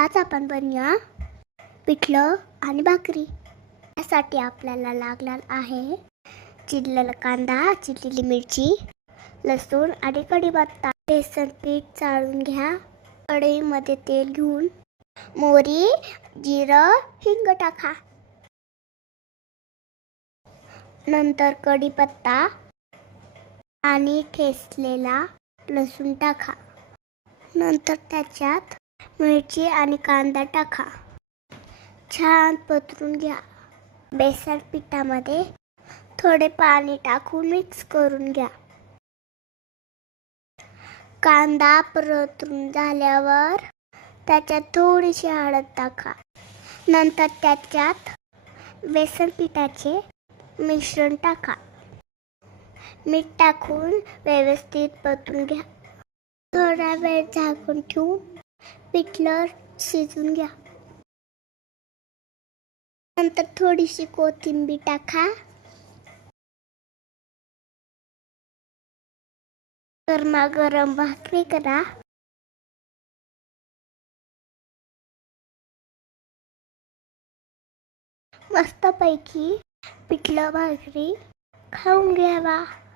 आज आपण बनूया पिठलं आणि भाकरी. यासाठी आपल्याला लागणार आहे चिरलेला कांदा चिरलेली मिरची लसूण आणि कढीपत्ता बेसन पीठ चाळून घ्या. कढईमध्ये तेल घेऊन मोहरी जिरं हिंग टाका. नंतर कढीपत्ता आणि ठेसलेला लसूण टाका. नंतर त्याच्यात मिरची आणि कांदा टाका. छान पतरून घ्या. बेसन पिठामध्ये थोडे पाणी टाकून मिक्स करून घ्या. कांदा परतून झाल्यावर त्याच्यात थोडीशी हळद टाका. नंतर त्याच्यात बेसन पिठाचे मिश्रण टाका. मीठ टाकून व्यवस्थित परतून घ्या. थोडा वेळ झाकून ठेवून पिठलं शिजून घ्या. नंतर थोडीशी कोथिंबीर टाका. गरमागरम भाकरी करा. मस्तपैकी पिठलं भाकरी खाऊन घ्यावा.